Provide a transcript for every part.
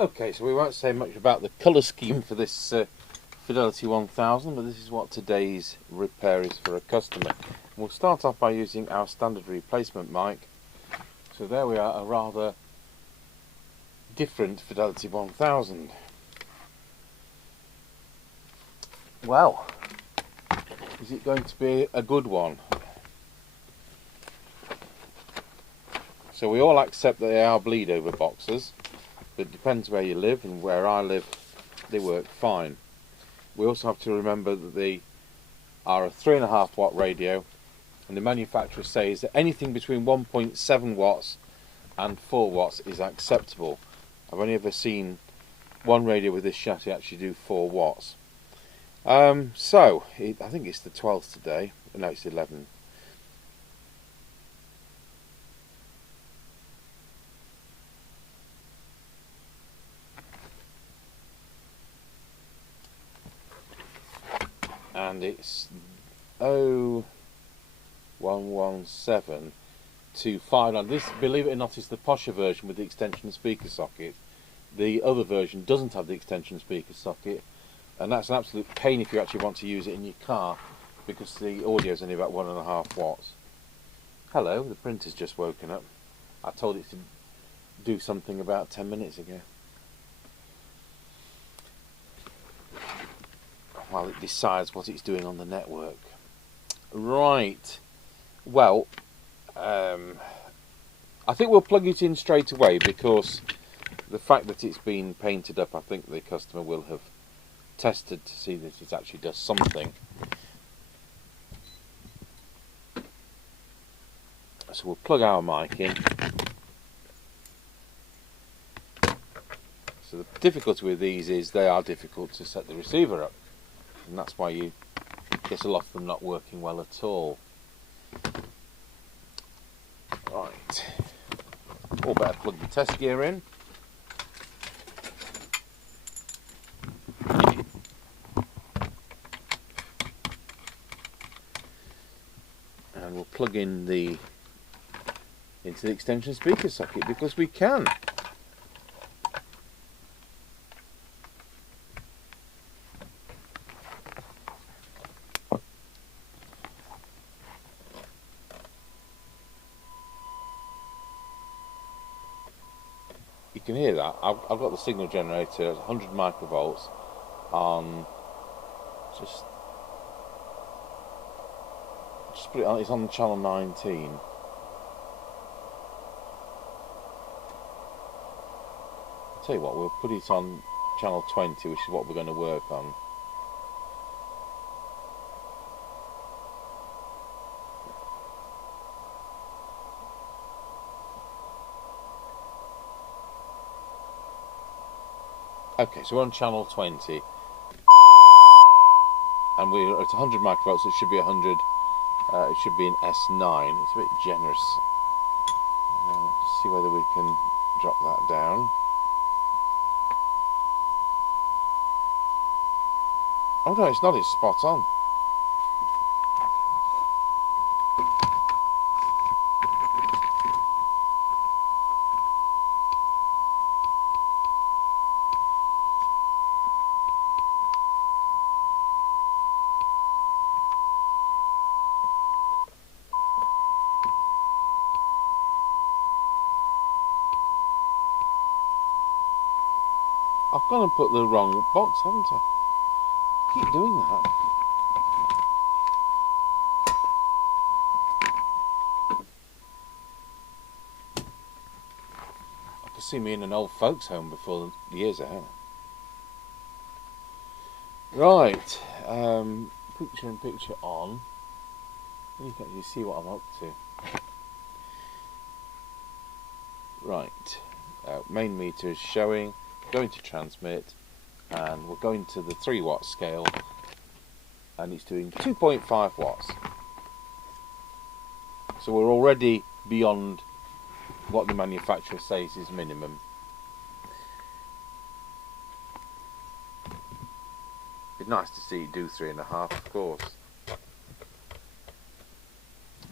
Okay, so we won't say much about the colour scheme for this Fidelity 1000, but this is what today's repair is for a customer. We'll start off by using our standard replacement mic. So there we are, a rather different Fidelity 1000. Well, is it going to be a good one? So we all accept that they are bleed over boxes, but it depends where you live, and where I live they work fine. We also have to remember that they are a 3.5 watt radio, and the manufacturer says that anything between 1.7 watts and 4 watts is acceptable. I've only ever seen one radio with this chassis actually do 4 watts. I think it's the 12th today. No, it's 11. And it's 011725. Now this, believe it or not, is the posher version with the extension speaker socket. The other version doesn't have the extension speaker socket, and that's an absolute pain if you actually want to use it in your car, because the audio is only about 1.5 watts. Hello, the printer's just woken up. I told it to do something about 10 minutes ago. While it decides what it's doing on the network. Right, well, I think we'll plug it in straight away, because the fact that it's been painted up, I think the customer will have tested to see that it actually does something. So we'll plug our mic in. So the difficulty with these is they are difficult to set the receiver up, and that's why you get a lot of them not working well at all. Right, or better plug the test gear in. And we'll plug in into the extension speaker socket, because we can. You can hear that. I've got the signal generator at 100 microvolts on, just put it on, it's on channel 19. I'll tell you what, we'll put it on channel 20, which is what we're going to work on. Okay, so we're on channel 20, and we're at 100 microvolts. It should be 100. It should be an S9. It's a bit generous. See whether we can drop that down. Oh no, it's not. It's spot on. I've gone and put the wrong box, haven't I? I keep doing that. I could see me in an old folks home before the years out. Right, picture in picture on. You can actually see what I'm up to. Right, main meter is showing. Going to transmit, and we're going to the 3 watt scale, and it's doing 2.5 watts. So we're already beyond what the manufacturer says is minimum. It'd be nice to see it do 3.5, of course.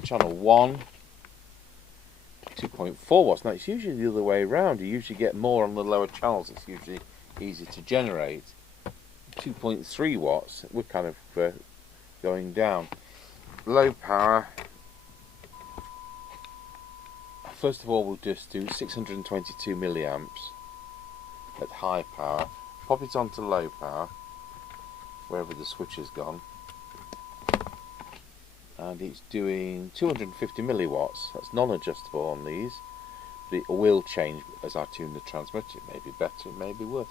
Channel 1, 2.4 watts. Now it's usually the other way around. You usually get more on the lower channels. It's usually easy to generate. 2.3 watts. We're kind of going down. Low power. First of all, we'll just do 622 milliamps at high power. Pop it onto low power, wherever the switch has gone. And it's doing 250 milliwatts. That's non-adjustable on these, but it will change as I tune the transmitter. It may be better, it may be worse.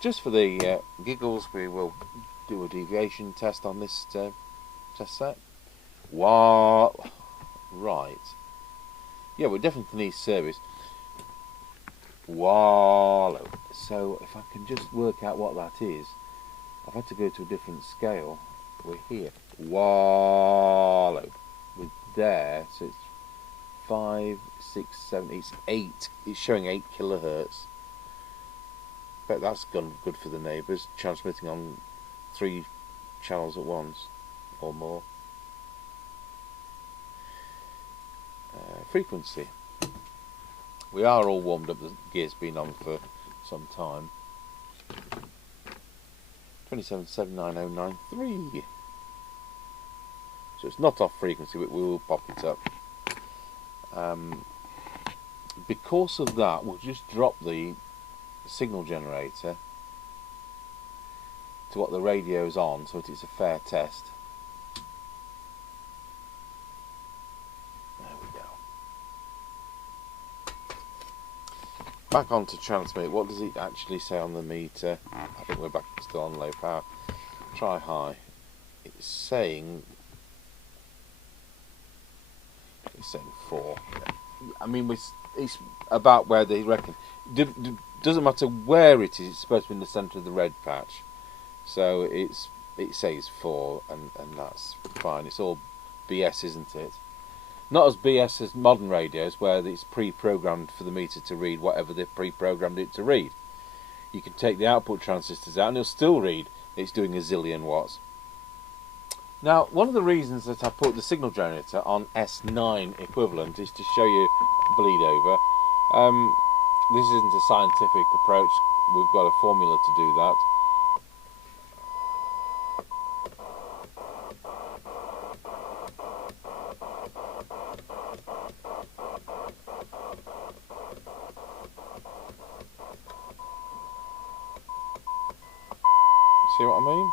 Just for the giggles, we will do a deviation test on this test set. What? Right. Yeah, we definitely need service. Wallow. So if I can just work out what that is, I've had to go to a different scale. We're here. Wallow. We're there. So it's 5, 6, 7, it's 8. It's showing 8 kilohertz. Bet that's good for the neighbours, transmitting on 3 channels at once or more. Frequency. We are all warmed up. The gear's been on for some time. 27.79093. So it's not off frequency, but we will pop it up. Because of that, we'll just drop the signal generator to what the radio's on, so it's a fair test. There we go. Back on to transmit. What does it actually say on the meter? I think we're back still on low power. Try high. It's saying 4. I mean, it's about where they reckon. Doesn't matter where it is. It's supposed to be in the centre of the red patch. So it says 4, and that's fine. It's all BS, isn't it? Not as BS as modern radios, where it's pre-programmed for the meter to read whatever they've pre-programmed it to read. You can take the output transistors out and it'll still read it's doing a zillion watts. Now, one of the reasons that I put the signal generator on S9 equivalent is to show you bleed over. This isn't a scientific approach. We've got a formula to do that. See what I mean?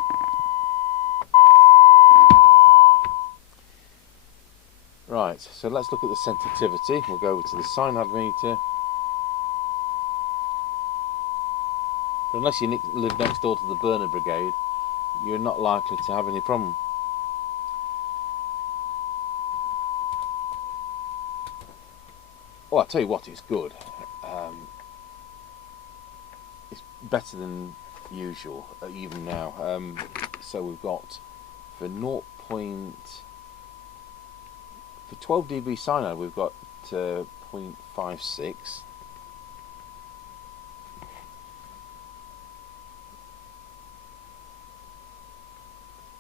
Right, so let's look at the sensitivity. We'll go over to the synod meter. But unless you live next door to the burner brigade, you're not likely to have any problem. Well, I'll tell you what, it's good. It's better than usual, even now. So we've got for 12 dB synod, we've got 0.56.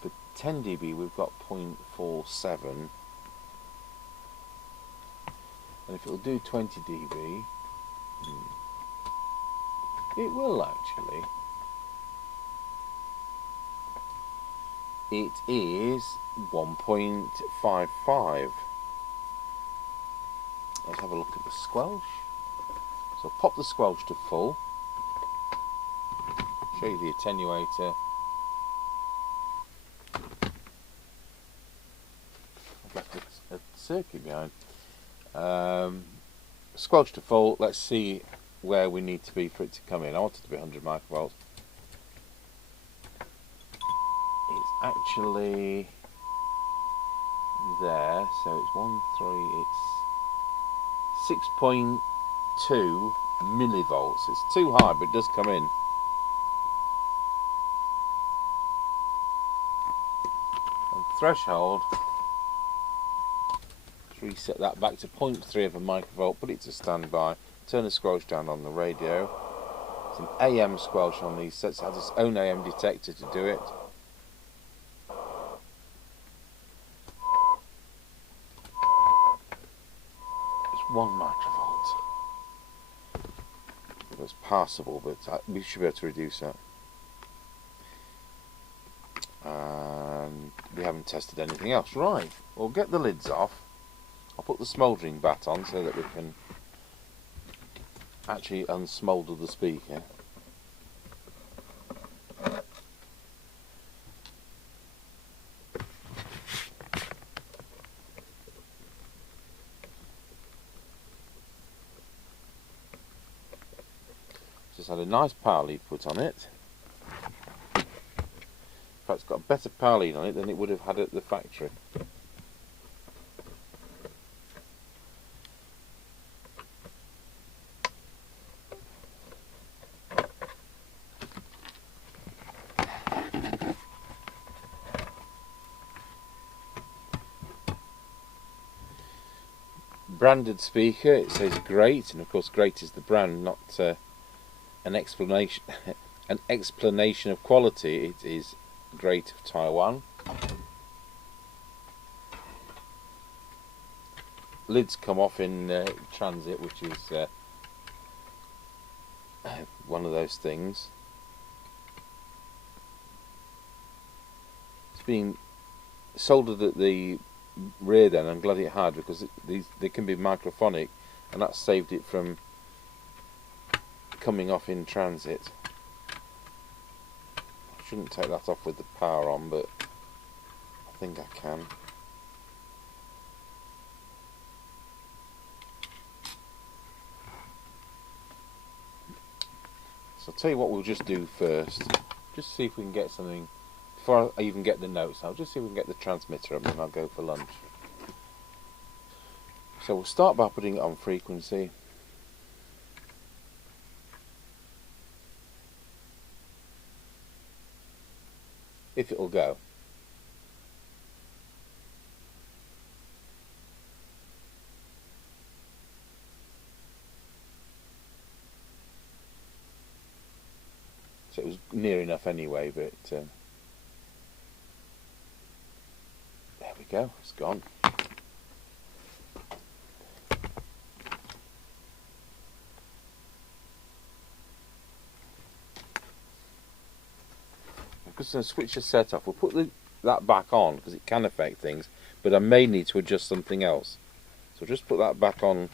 For 10 dB, we've got 0.47. And if it'll do 20 dB, it will actually. It is 1.55. Let's have a look at the squelch. So pop the squelch to full. Show you the attenuator. I've left a circuit behind. Squelch to full. Let's see where we need to be for it to come in. I want it to be 100 microvolts. It's actually there, so it's 6.2 millivolts. It's too high, but it does come in. And threshold, let's reset that back to 0.3 of a microvolt, put it to standby, turn the squelch down on the radio. It's an AM squelch on these sets, it has its own AM detector to do it. One match passable, but we should be able to reduce that. And we haven't tested anything else. Right, we'll get the lids off. I'll put the smouldering bat on so that we can actually unsmolder the speaker. Just had a nice power lead put on it. In fact, it's got a better power lead on it than it would have had at the factory. Branded speaker, it says great, and of course great is the brand, not an explanation of quality. It is great of Taiwan. Lids come off in transit, which is one of those things. It's been soldered at the rear then. I'm glad it had, because they can be microphonic, and that saved it from coming off in transit. I shouldn't take that off with the power on, but I think I can. So I'll tell you what we'll just do first. Just see if we can get something. Before I even get the notes, I'll just see if we can get the transmitter up, and then I'll go for lunch. So we'll start by putting it on frequency. If it'll go. So it was near enough anyway, but there we go, it's gone. I'm just going to switch the set off. We'll put that back on because it can affect things, but I may need to adjust something else. So just put that back on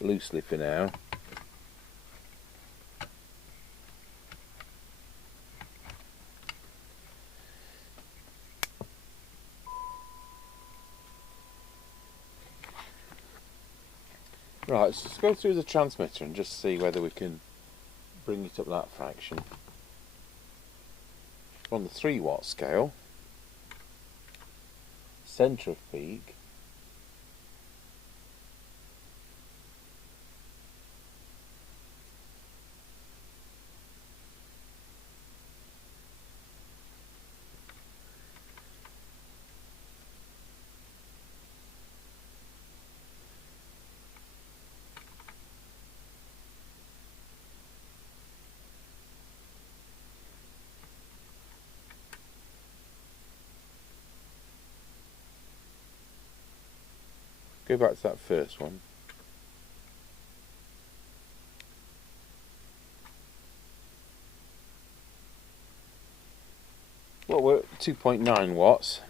loosely for now. Right, so let's go through the transmitter and just see whether we can bring it up that fraction. On the 3 watt scale, centre of peak, go back to that first one. Well, we're at 2.9 watts.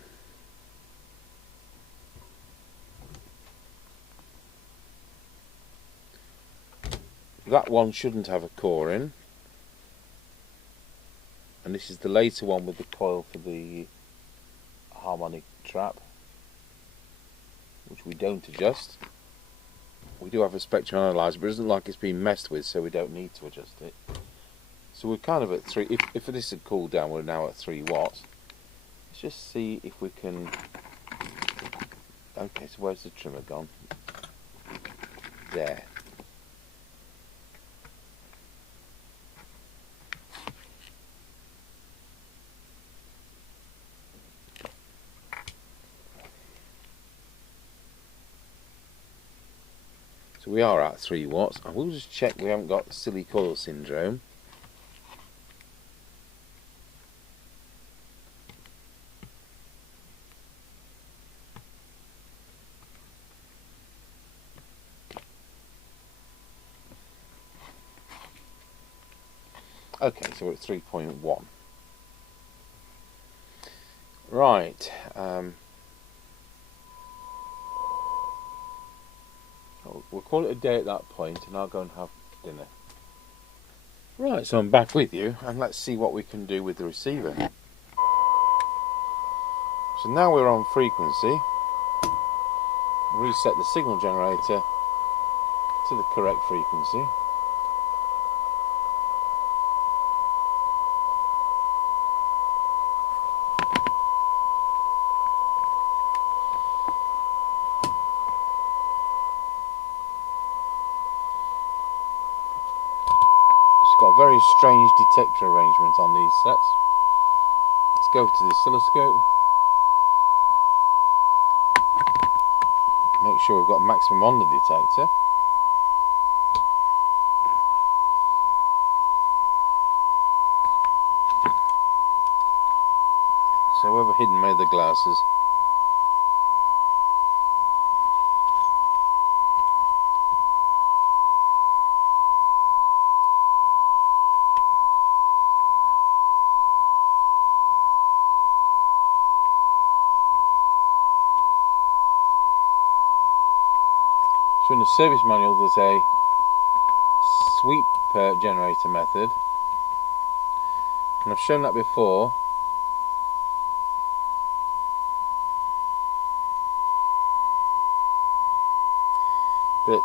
That one shouldn't have a core in. And this is the later one with the coil for the harmonic trap, which we don't adjust. We do have a spectrum analyzer, but it doesn't like it's been messed with, so we don't need to adjust it. So we're kind of at 3. If this had cooled down, we're now at 3 watts. Let's just see if we can. Okay, so where's the trimmer gone? There. So we are at 3 watts. I will just check we haven't got silly coil syndrome. Okay, so we're at 3.1. Right. We'll call it a day at that point, and I'll go and have dinner. Right, so I'm back with you, and let's see what we can do with the receiver. So now we're on frequency. Reset the signal generator to the correct frequency. It's got a very strange detector arrangement on these sets. Let's go to the oscilloscope. Make sure we've got maximum on the detector. So whoever hidden made the glasses. So in the service manual there's a sweep generator method, and I've shown that before. But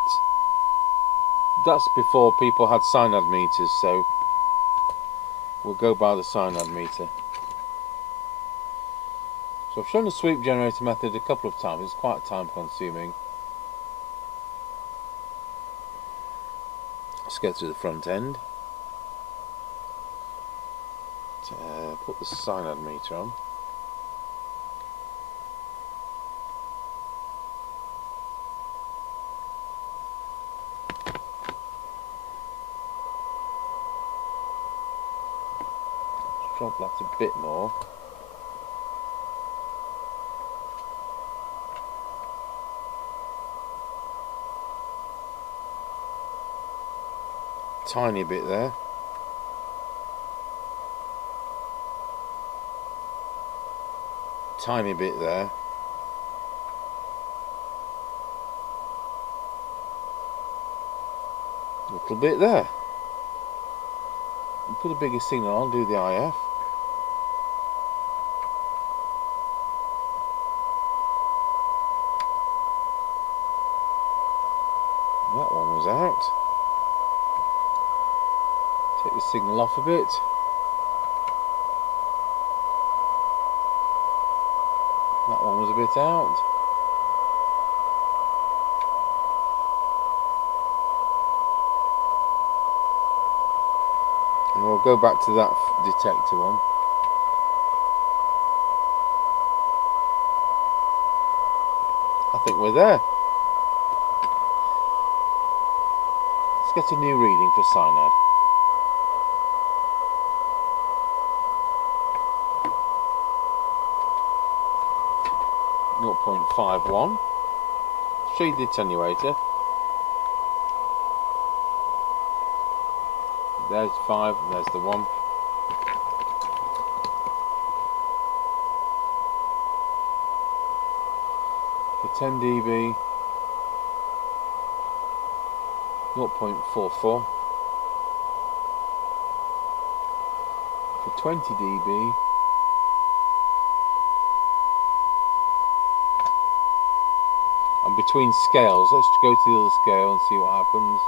that's before people had synod meters, so we'll go by the synod meter. So I've shown the sweep generator method a couple of times. It's quite time consuming. Let's go to the front end. Put the synod meter on. Let's drop that a bit more. Tiny bit there. Tiny bit there. Little bit there. Put a bigger signal on, do the IF. That one was out. Take the signal off a bit. That one was a bit out. And we'll go back to that detector one. I think we're there. Let's get a new reading for synod. .51. Show the attenuator. There's 5, and there's the 1. For 10 dB, 0.44. For 20 dB, and between scales, let's go to the other scale and see what happens.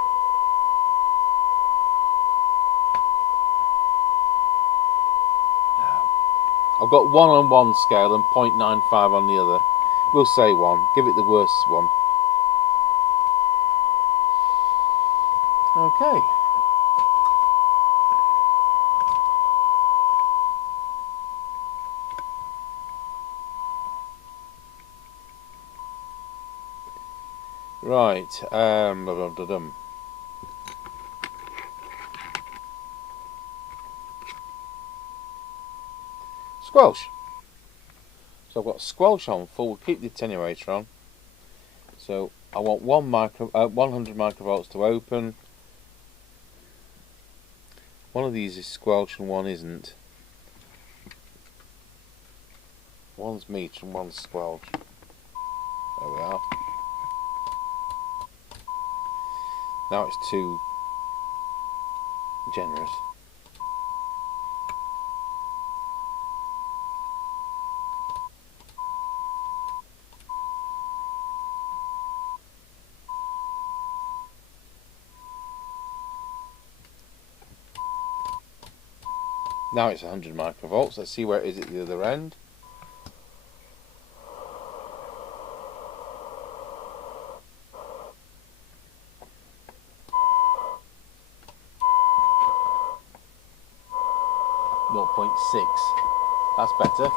I've got 1 on one scale and 0.95 on the other. We'll say 1. Give it the worst one. Okay. Right. Squelch. So I've got squelch on full. We'll keep the attenuator on. So I want 100 microvolts to open, One of these is squelch and one isn't. One's meter and one's squelch. There we are. Now it's too generous. Now it's 100 microvolts. Let's see where it is at the other end. .6. That's better.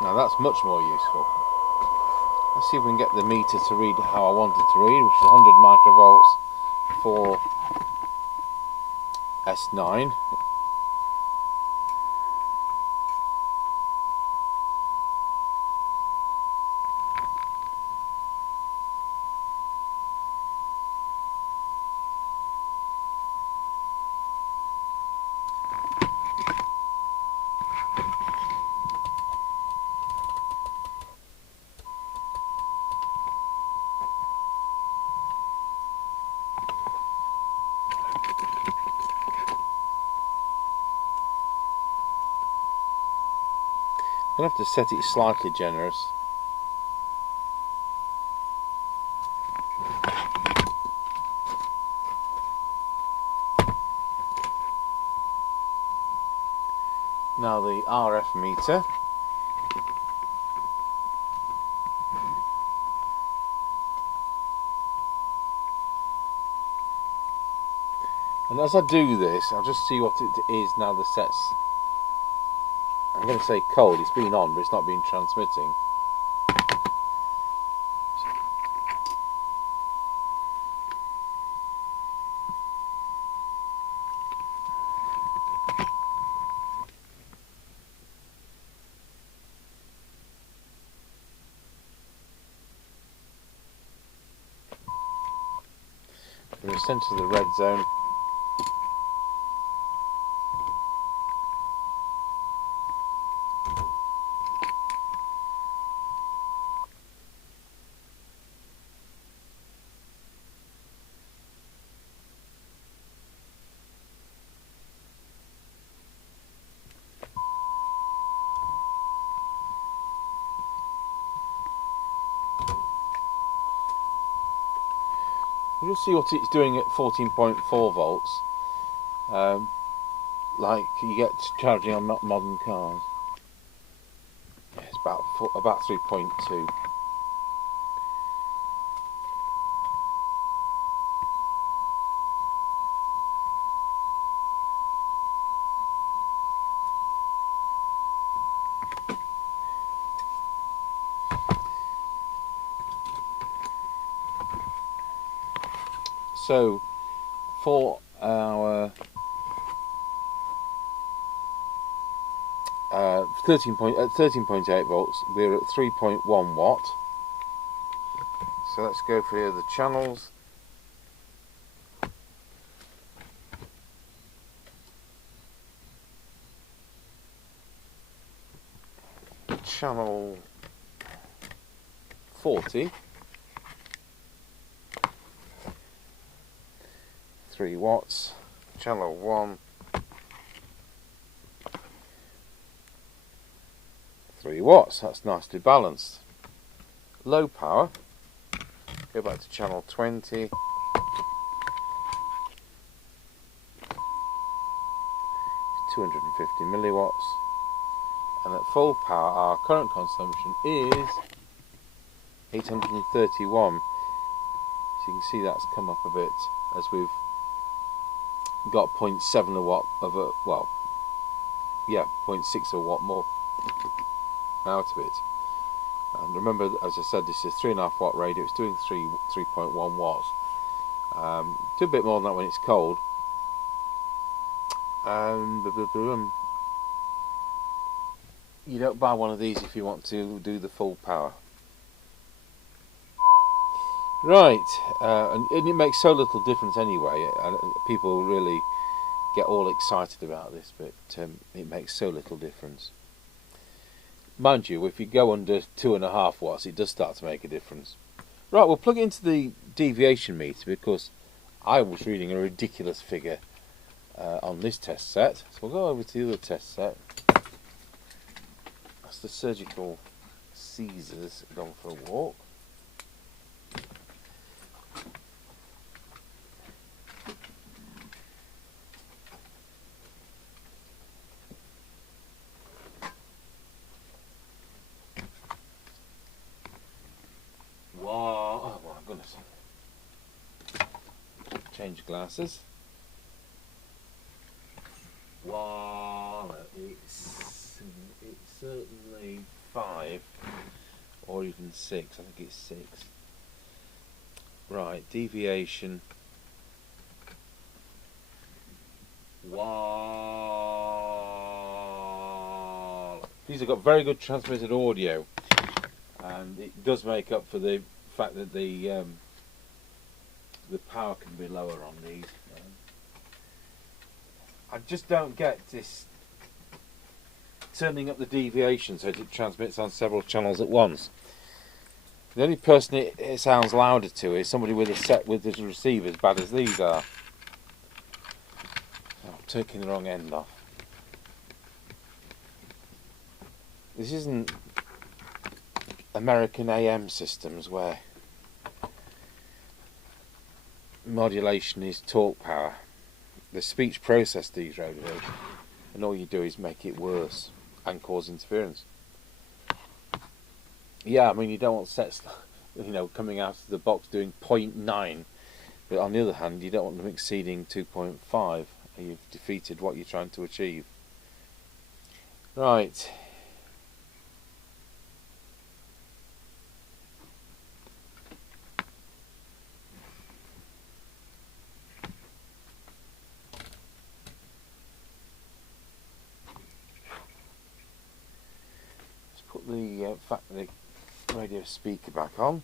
Now that's much more useful. Let's see if we can get the meter to read how I want it to read, which is 100 microvolts for S9. I'm going to have to set it slightly generous. Now the RF meter. And as I do this, I'll just see what it is now the set's, I'm going to say cold, it's been on but it's not been transmitting. We're sent to the red zone. We'll just see what it's doing at 14.4 volts, like you get charging on modern cars. Yeah, it's about 3.2. So for our 13.8 volts, we're at 3.1 watt. So let's go for the other channels. Channel 40. 3 watts. Channel 1. 3 watts. That's nicely balanced. Low power. Go back to channel 20. 250 milliwatts. And at full power our current consumption is 831. So you can see that's come up a bit as we've got 0.7 a watt of a, well, yeah, 0.6 a watt more out of it. And remember, as I said, this is a 3.5 watt radio. It's doing 3.1 watts. Do a bit more than that when it's cold. And you don't buy one of these if you want to do the full power. Right, and it makes so little difference anyway. People really get all excited about this, but it makes so little difference. Mind you, if you go under 2.5 watts, it does start to make a difference. Right, we'll plug it into the deviation meter because I was reading a ridiculous figure on this test set. So we'll go over to the other test set. That's the surgical Caesars gone for a walk. Wow, oh my goodness. Change glasses. Wow, it's certainly 5 or even 6. I think it's 6. Right, deviation. Wow. These have got very good transmitted audio, and it does make up for the fact that the power can be lower on these. I just don't get this turning up the deviation so that it transmits on several channels at once. The only person it sounds louder to is somebody with a set with the receiver as bad as these are. Oh, I'm taking the wrong end off. This isn't American AM systems where modulation is torque power. The speech process these radios, and all you do is make it worse and cause interference. Yeah, I mean, you don't want sets, coming out of the box doing 0.9, but on the other hand, you don't want them exceeding 2.5, and you've defeated what you're trying to achieve. Right. Put the radio speaker back on.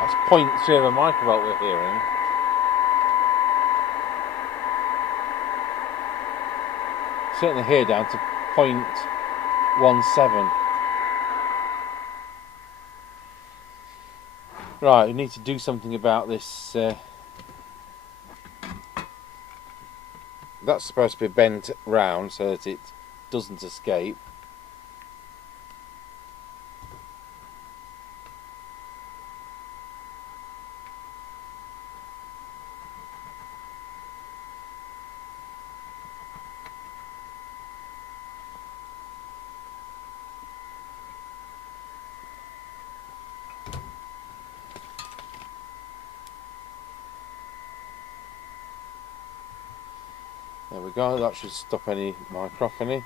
That's 0.3 of a microvolt we're hearing. Certainly here down to 0.17. Right, we need to do something about this. That's supposed to be bent round so that it doesn't escape. There we go, that should stop any microphony.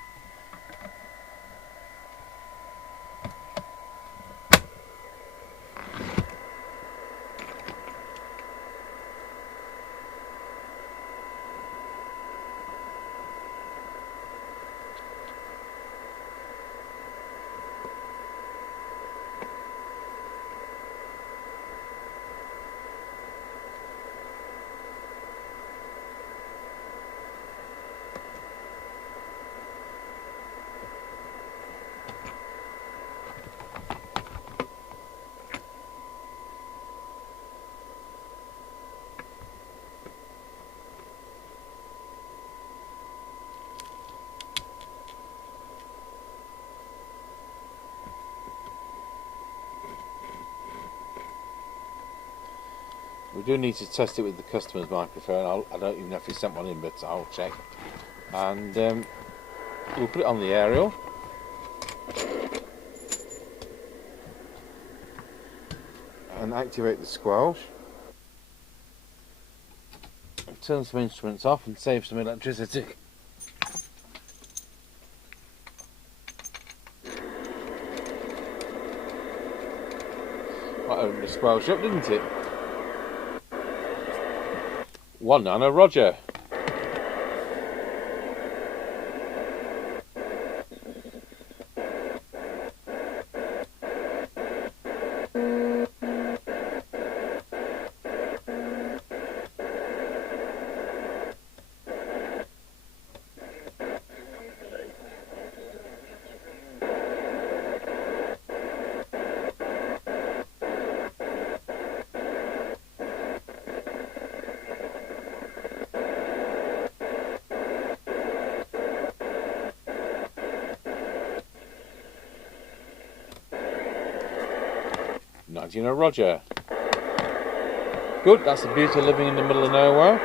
We do need to test it with the customer's microphone. I don't even know if he sent one in, but I'll check. And we'll put it on the aerial. and activate the squelch. Turn some instruments off and save some electricity. That opened the squelch up, didn't it? 1 nano Roger. Roger. Good, that's the beauty of living in the middle of nowhere.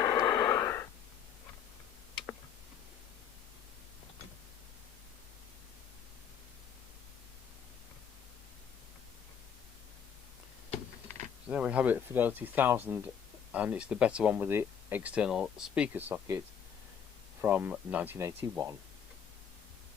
So there we have it, Fidelity 1000, and it's the better one with the external speaker socket from 1981.